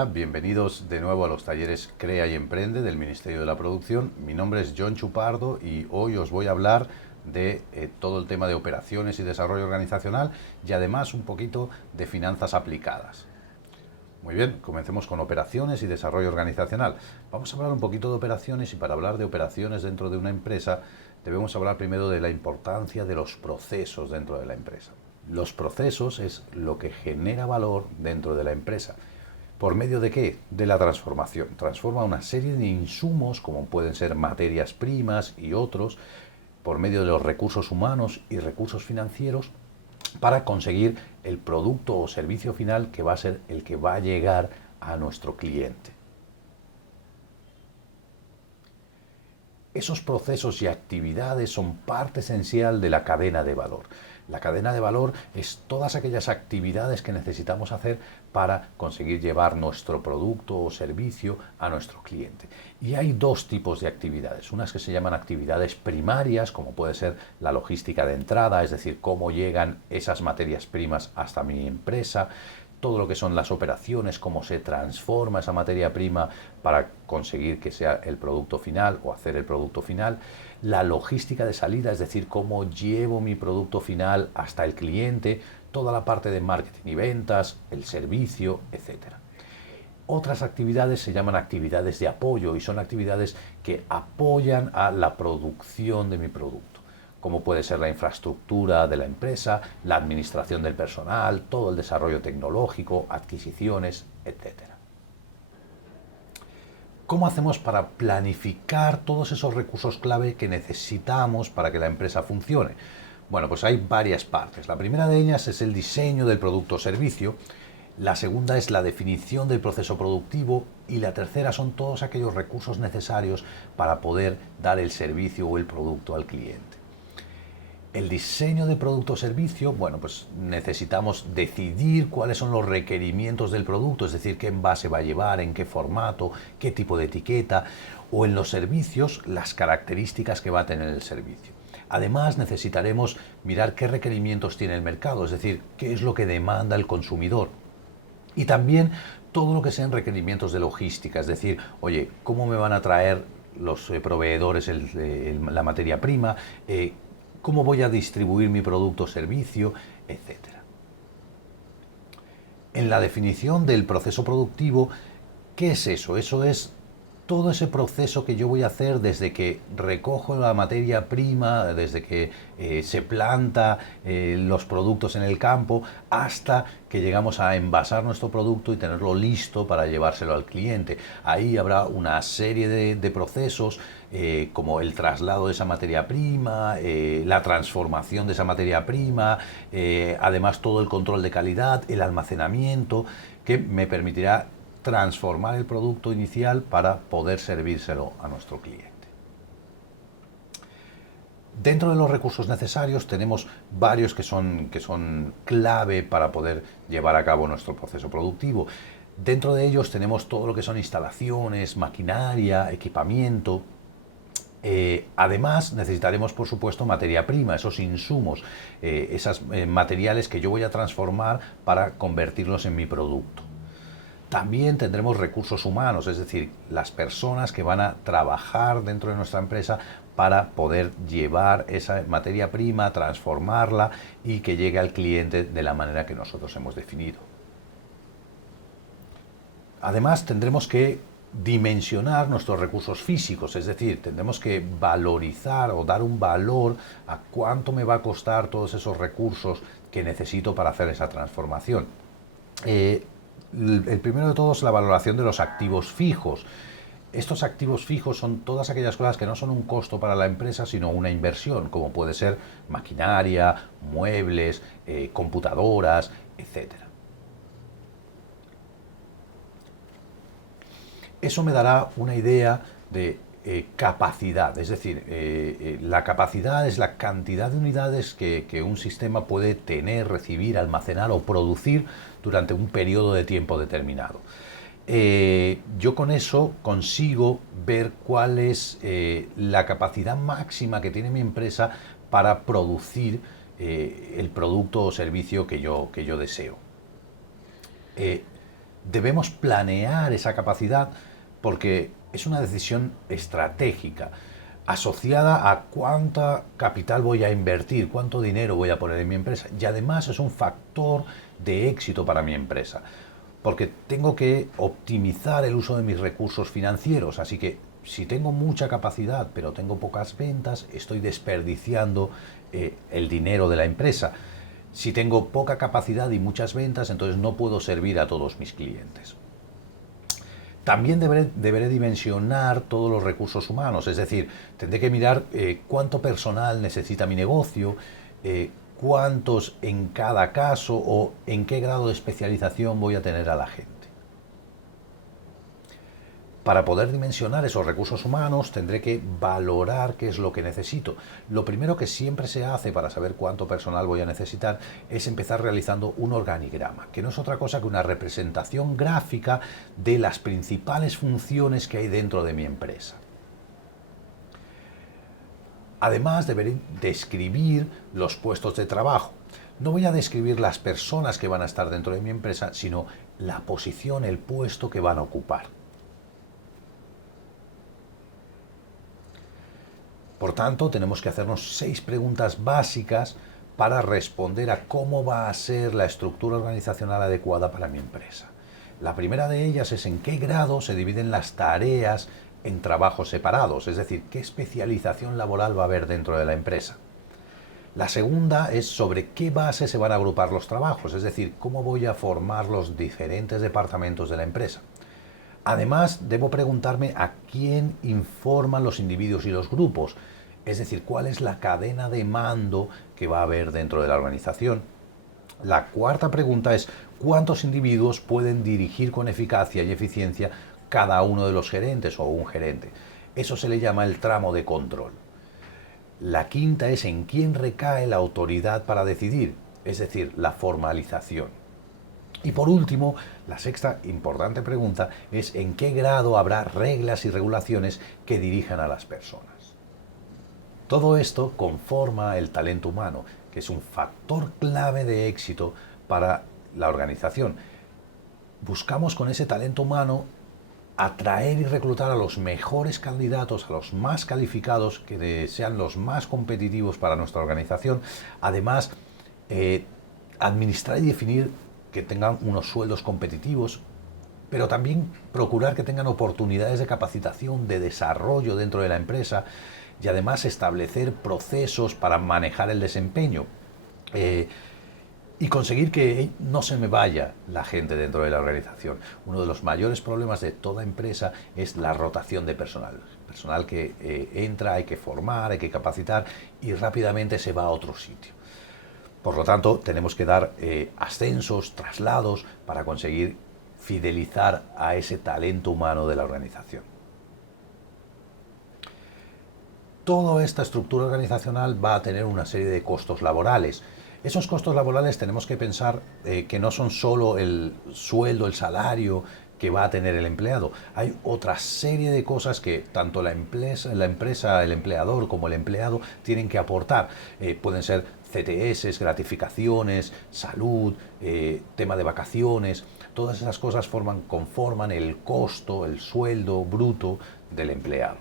Hola, bienvenidos de nuevo a los talleres Crea y Emprende del Ministerio de la Producción. Mi nombre es John Chupardo y hoy os voy a hablar de todo el tema de operaciones y desarrollo organizacional y además un poquito de finanzas aplicadas. Muy bien, comencemos con operaciones y desarrollo organizacional. Vamos a hablar un poquito de operaciones y para hablar de operaciones dentro de una empresa debemos hablar primero de la importancia de los procesos dentro de la empresa. Los procesos es lo que genera valor dentro de la empresa. ¿Por medio de qué? De la transformación. Transforma una serie de insumos, como pueden ser materias primas y otros, por medio de los recursos humanos y recursos financieros, para conseguir el producto o servicio final que va a ser el que va a llegar a nuestro cliente. Esos procesos y actividades son parte esencial de la cadena de valor. La cadena de valor es todas aquellas actividades que necesitamos hacer para conseguir llevar nuestro producto o servicio a nuestro cliente. Y hay dos tipos de actividades. Unas que se llaman actividades primarias, como puede ser la logística de entrada, es decir, cómo llegan esas materias primas hasta mi empresa, todo lo que son las operaciones, cómo se transforma esa materia prima para conseguir que sea el producto final o hacer el producto final, la logística de salida, es decir, cómo llevo mi producto final hasta el cliente, toda la parte de marketing y ventas, el servicio, etcétera. Otras actividades se llaman actividades de apoyo y son actividades que apoyan a la producción de mi producto, como puede ser la infraestructura de la empresa, la administración del personal, todo el desarrollo tecnológico, adquisiciones, etc. ¿Cómo hacemos para planificar todos esos recursos clave que necesitamos para que la empresa funcione? Bueno, pues hay varias partes. La primera de ellas es el diseño del producto o servicio, la segunda es la definición del proceso productivo y la tercera son todos aquellos recursos necesarios para poder dar el servicio o el producto al cliente. El diseño de producto o servicio, bueno, pues necesitamos decidir cuáles son los requerimientos del producto, es decir, qué envase va a llevar, en qué formato, qué tipo de etiqueta, o en los servicios, las características que va a tener el servicio. Además, necesitaremos mirar qué requerimientos tiene el mercado, es decir, qué es lo que demanda el consumidor. Y también todo lo que sean requerimientos de logística, es decir, oye, ¿cómo me van a traer los proveedores la materia prima? ¿Cómo voy a distribuir mi producto o servicio? Etcétera. En la definición del proceso productivo, ¿qué es eso? Eso es todo ese proceso que yo voy a hacer desde que recojo la materia prima, desde que se planta los productos en el campo, hasta que llegamos a envasar nuestro producto y tenerlo listo para llevárselo al cliente. Ahí habrá una serie de procesos como el traslado de esa materia prima, la transformación de esa materia prima, además todo el control de calidad, el almacenamiento, que me permitirá transformar el producto inicial para poder servírselo a nuestro cliente. Dentro de los recursos necesarios tenemos varios que son clave para poder llevar a cabo nuestro proceso productivo. Dentro de ellos tenemos todo lo que son instalaciones, maquinaria, equipamiento. Además necesitaremos por supuesto materia prima, esos insumos, esos materiales que yo voy a transformar para convertirlos en mi producto. También tendremos recursos humanos, es decir, las personas que van a trabajar dentro de nuestra empresa para poder llevar esa materia prima, transformarla y que llegue al cliente de la manera que nosotros hemos definido. Además, tendremos que dimensionar nuestros recursos físicos, es decir, tendremos que valorizar o dar un valor a cuánto me va a costar todos esos recursos que necesito para hacer esa transformación. El primero de todos, la valoración de los activos fijos. Estos activos fijos son todas aquellas cosas que no son un costo para la empresa, sino una inversión, como puede ser maquinaria, muebles, computadoras, etc. Eso me dará una idea de capacidad, es decir, la capacidad es la cantidad de unidades que un sistema puede tener, recibir, almacenar o producir durante un periodo de tiempo determinado. Yo con eso consigo ver cuál es la capacidad máxima que tiene mi empresa para producir el producto o servicio que yo deseo. Debemos planear esa capacidad porque es una decisión estratégica asociada a cuánta capital voy a invertir, cuánto dinero voy a poner en mi empresa. Y además es un factor de éxito para mi empresa, porque tengo que optimizar el uso de mis recursos financieros. Así que si tengo mucha capacidad pero tengo pocas ventas, estoy desperdiciando el dinero de la empresa. Si tengo poca capacidad y muchas ventas, entonces no puedo servir a todos mis clientes. También deberé dimensionar todos los recursos humanos, es decir, tendré que mirar cuánto personal necesita mi negocio, cuántos en cada caso o en qué grado de especialización voy a tener a la gente. Para poder dimensionar esos recursos humanos tendré que valorar qué es lo que necesito. Lo primero que siempre se hace para saber cuánto personal voy a necesitar es empezar realizando un organigrama, que no es otra cosa que una representación gráfica de las principales funciones que hay dentro de mi empresa. Además, deberé describir los puestos de trabajo. No voy a describir las personas que van a estar dentro de mi empresa, sino la posición, el puesto que van a ocupar. Por tanto, tenemos que hacernos 6 preguntas básicas para responder a cómo va a ser la estructura organizacional adecuada para mi empresa. La primera de ellas es en qué grado se dividen las tareas en trabajos separados, es decir, qué especialización laboral va a haber dentro de la empresa. La segunda es sobre qué base se van a agrupar los trabajos, es decir, cómo voy a formar los diferentes departamentos de la empresa. Además, debo preguntarme a quién informan los individuos y los grupos, es decir, cuál es la cadena de mando que va a haber dentro de la organización. La cuarta pregunta es cuántos individuos pueden dirigir con eficacia y eficiencia cada uno de los gerentes o un gerente. Eso se le llama el tramo de control. La quinta es en quién recae la autoridad para decidir, es decir, la formalización. Y por último, la sexta importante pregunta es en qué grado habrá reglas y regulaciones que dirijan a las personas. Todo esto conforma el talento humano, que es un factor clave de éxito para la organización. Buscamos con ese talento humano atraer y reclutar a los mejores candidatos, a los más calificados, que sean los más competitivos para nuestra organización. Además, administrar y definir que tengan unos sueldos competitivos, pero también procurar que tengan oportunidades de capacitación, de desarrollo dentro de la empresa y además establecer procesos para manejar el desempeño y conseguir que no se me vaya la gente dentro de la organización. Uno de los mayores problemas de toda empresa es la rotación de personal. Personal que entra, hay que formar, hay que capacitar y rápidamente se va a otro sitio. Por lo tanto, tenemos que dar ascensos, traslados para conseguir fidelizar a ese talento humano de la organización. Toda esta estructura organizacional va a tener una serie de costos laborales. Esos costos laborales tenemos que pensar que no son solo el sueldo, el salario que va a tener el empleado. Hay otra serie de cosas que tanto la empresa, el empleador como el empleado tienen que aportar. Pueden ser CTS, gratificaciones, salud, tema de vacaciones. Todas esas cosas conforman el costo, el sueldo bruto del empleado.